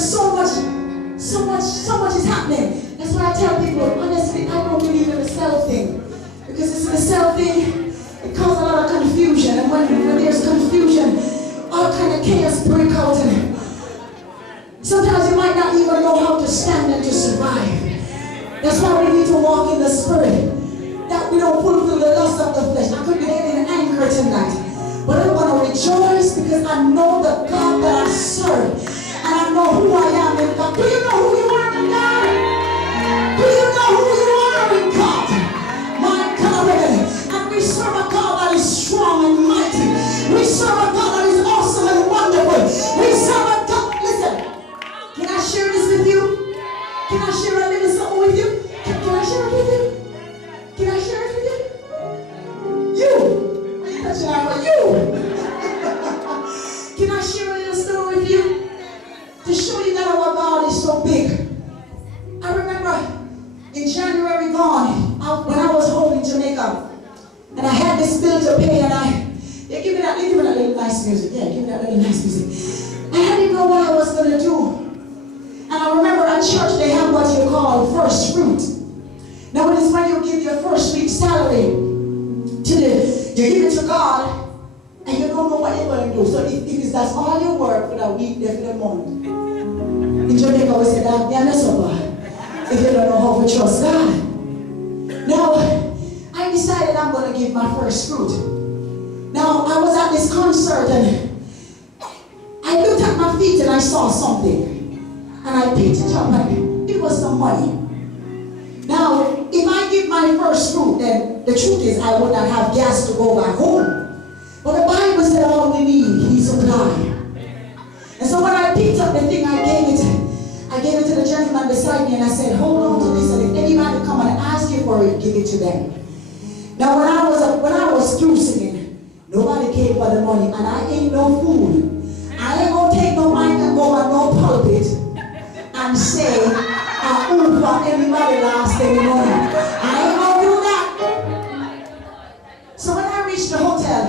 so much is happening. That's why I tell people, honestly, I don't believe in the self thing. Because it's the self thing, it causes a lot of confusion. And when there's confusion, all kind of chaos break out. And sometimes you might not even know how to stand and to survive. That's why we need to walk in the Spirit. That we don't pull through the lust of the flesh. I could be getting angry tonight. But I'm going to rejoice because I know the God that I serve. And I know who I am in God. Do you know who you are in God? Do you know who you are in God? My God. And we serve a God that is strong and mighty. We serve a God that is awesome and wonderful. We serve a God. Listen, can I share this with you? Can I share a little something with you? Can I share it with you? Can I share it with you? You. You. Can I share a little story with you? To show you that our God is so big. I remember in January gone, when I was home in Jamaica, and I had this bill to pay, and they give me that little nice music. Yeah, give me that little nice music. I didn't know what I was going to do. And I remember at church they have what you call first fruit. Now it is when you give your first week's salary you give it to God, and you don't know what you're going to do. So if that's all your work for that week, there for the month. In Jamaica we say that, yeah, that's so bad. If you don't know how to trust God. Now, I decided I'm going to give my first fruit. Now, I was at this concert, and I looked at my feet and I saw something. And I picked it up, and it was some money. Now, if I give my first fruit, then the truth is I would not have gas to go back home. But the Bible said all we need, He supplied. And so when I picked up the thing, I gave it to the gentleman beside me, and I said, hold on to this, and if anybody come and ask you for it, give it to them. Now when I was through singing, nobody came for the money, and I ain't no fool. I ain't gonna take no mic and go on no pulpit and say, for anybody last any money. I ain't gonna do that. So when I reached the hotel,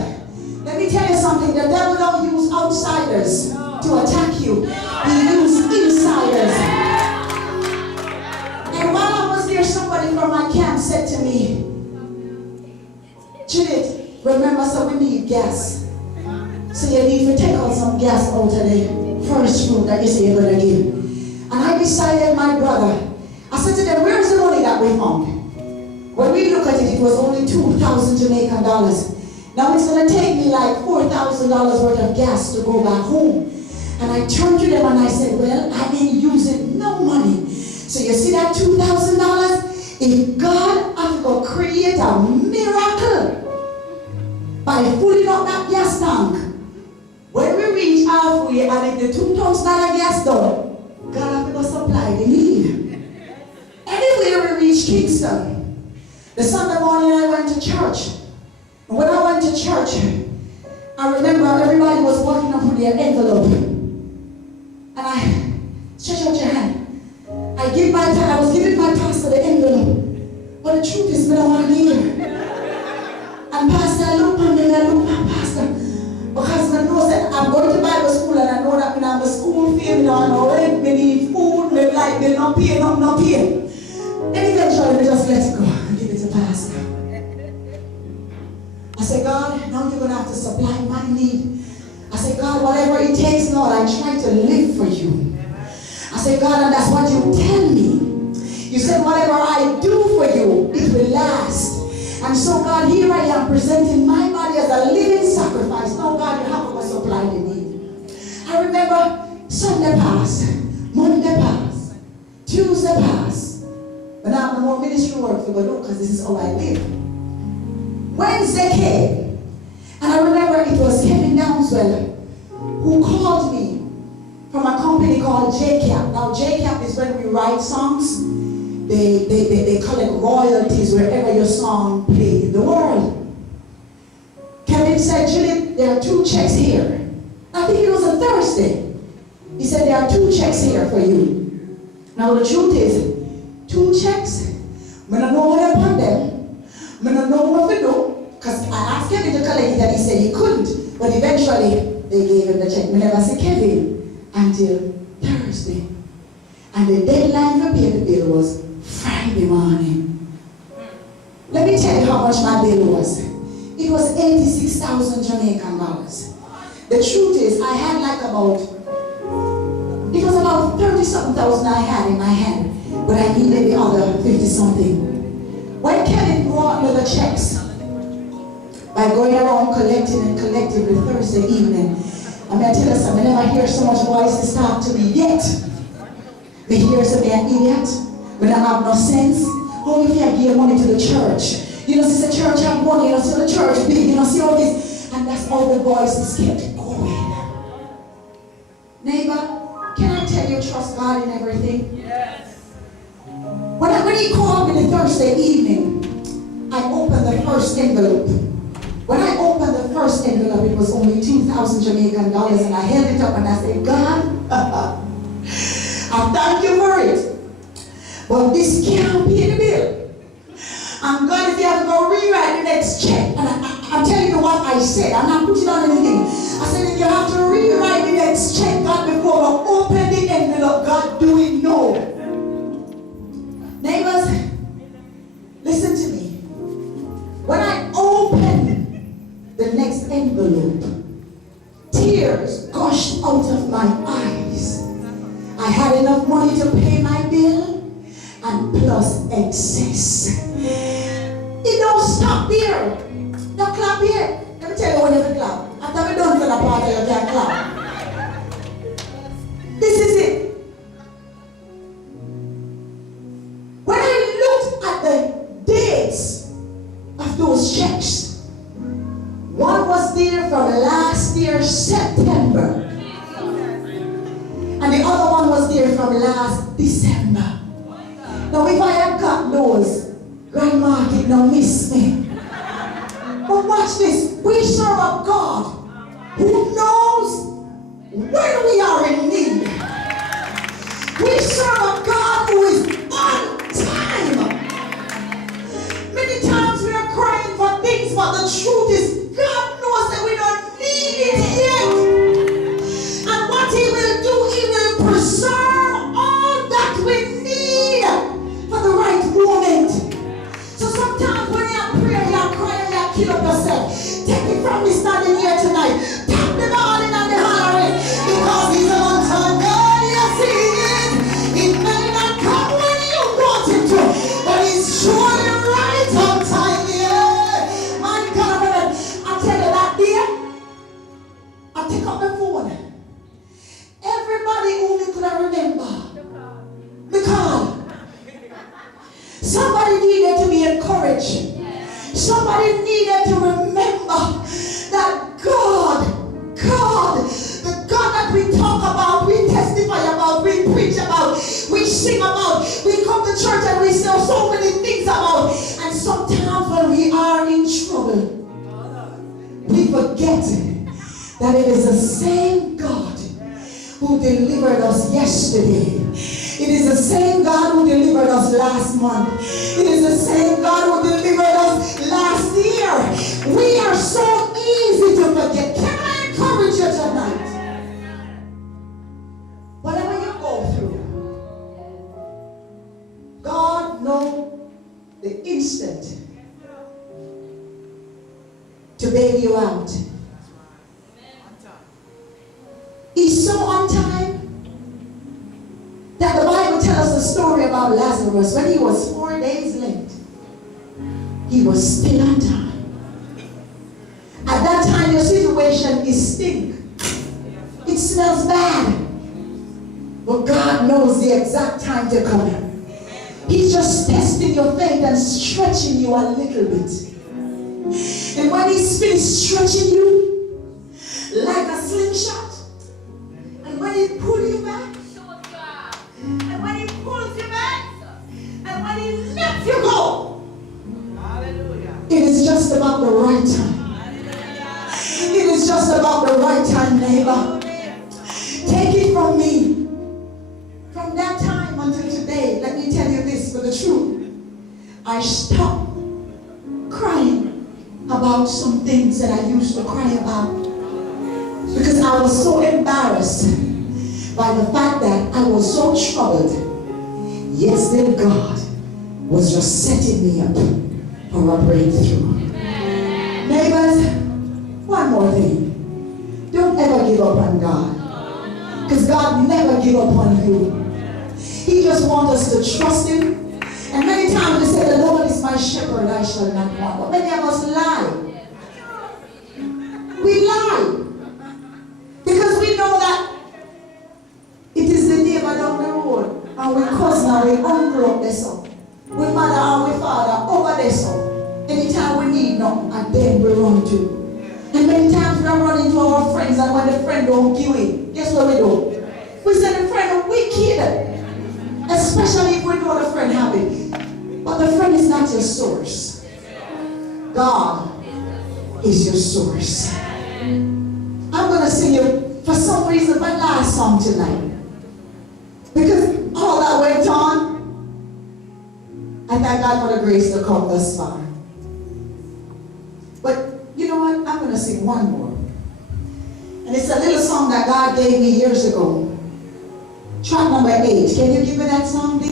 let me tell you something, the devil don't use outsiders to attack you. He uses insiders. And while I was there, somebody from my camp said to me, Judith, remember, so we need gas. So you need to take out some gas out of the first fruit that you say you're going to give. And I decided, my brother, I said to them, where's the money that we found? When we look at it, it was only 2,000 Jamaican dollars. Now it's going to take me like $4,000 worth of gas to go back home. And I turned to them and I said, well, I ain't using no money. So you see that $2,000? If God has to create a miracle by filling up that gas tank, when we reach halfway and if the $2,000 gas done, God has to supply the need. Anyway, we reached Kingston. The Sunday morning I went to church. And when I went to church, I remember everybody was walking up with their envelope. And I stretch out your hand. I was giving my pastor the envelope. But the truth is, I don't want to give it. And pastor, I look at me, I look at pastor. Because I know that I'm going to Bible school, and I know that when I'm a school field, I know rent, we need food, we like, they not pay, not pay. And eventually, we just let it go and give it to pastor. I said, God, now you're going to have to supply my need. I said, God, whatever it takes, Lord, I try to live for you. I said, God, and that's what you tell me. You said, whatever I do for you, it will last. And so, God, here I am presenting my body as a living sacrifice. No, God, you have to supply the need. I remember Sunday passed, Monday passed, Tuesday passed. But now I'm no more ministry work for God, because this is how I live. Wednesday came, and I remember it was Kevin Downswell who called me from a company called JCAP. Now JCAP is when we write songs. They collect royalties wherever your song plays in the world. Kevin said, Judith, there are 2 checks here. I think it was a Thursday. He said, there are 2 checks here for you. Now the truth is, 2 checks, I don't know what upon them. I don't know what to do. Because I asked Kevin to collect it and he said he couldn't. But eventually, they gave him the check. We never see Kevin until Thursday. Thursday. And the deadline for paying the bill was Friday morning. Let me tell you how much my bill was. It was 86,000 Jamaican dollars. The truth is, I had like it was about 30-something thousand I had in my hand, but I needed the other 50-something. When Kevin brought me the checks, by going around collecting the Thursday evening, I'm going to tell you something, I never hear so much voices talk to me yet. Me hear some an idiot, when I have no sense. Oh, you can't give money to the church. You know, since the church have money, you know, so the church big, you know, see all this. And that's all the voices kept going. Neighbor, can I tell you, trust God in everything? Yes. When he called me the Thursday evening, I opened the first envelope. When I opened the first envelope, it was only 2,000 Jamaican dollars, and I held it up and I said, God, I thank you for it. But this can't pay the bill. I'm glad if you have to go rewrite the next check. And I'm telling you what I said. I'm not putting on anything. I said if you have to rewrite the next check, God, before I open the envelope, God, do it no. Neighbors, listen to me. When I opened the next envelope, tears gushed out of my eyes. I had enough money to pay my bill and plus excess. It don't stop there. Don't clap here. Let me tell you when you clap. After we done for the party, you can't clap. This is it. When I looked at the dates of those checks, one was there from last year, September. And the other one was there from last December. Now if I had got those, Grandma did not miss me. But watch this. We serve a God who knows when we are in need. We serve a God who is on time. Many times we are crying for things, but the truth is God knows that we don't need it yet. And what He will do, He will preserve all that we need for the right moment. So sometimes when you're praying, you're crying, you're killing yourself. Take it from me standing here tonight. Tap the morning and the hollering. Because He's on time. God, yes, He is. It may not come when you want Him to, but He's surely right on time. Yeah. My God, I tell you that day, I take up my phone. Everybody who me could I remember. Because somebody needed to be encouraged. Somebody needed to remember that God, the God that we talk about, we testify about, we preach about, we sing about, we come to church and we say so many things about. And sometimes when we are in trouble, we forget that it is the same God who delivered us yesterday. It is the same God who delivered us last month. It is the same God who delivered us last year. We are so easy to forget. Can I encourage you tonight? Whatever you go through, God knows the instant to bail you out. He's so on time that the Bible tells us the story about Lazarus. When he was 4 days late, he was still on time. At that time, your situation is stink. It smells bad. But God knows the exact time to come in. He's just testing your faith and stretching you a little bit. And when He's finished stretching you like a slingshot, and when He pulls you back, and when He pulls you back, and when He lets you go, hallelujah, it is just about the right time. Hallelujah. It is just about the right time, neighbor. Take it from me. From that time until today, let me tell you this for the truth. I stopped crying about some things that I used to cry about because I was so embarrassed by the fact that I was so troubled, yet still God was just setting me up for a breakthrough. Neighbors, one more thing. Don't ever give up on God. Because God never give up on you. He just wants us to trust Him. And many times we say, the Lord is my shepherd, I shall not want. But many of us lie. We lie. Because we know that it is the neighbor down the road. And we cousin and we uncle up there so. We mother and we father over there so. Anytime we need nothing, and then we run to. And many times we are running to our friends, and when the friend don't give it, guess what we do? We say the friend is wicked. Especially if we know the friend have it. But the friend is not your source. God is your source. I'm going to sing you, for some reason, my last song tonight. Because all that went on, I thank God for the grace to come thus far. But you know what? I'm going to sing one more. And it's a little song that God gave me years ago. Track number 8. Can you give me that song, please?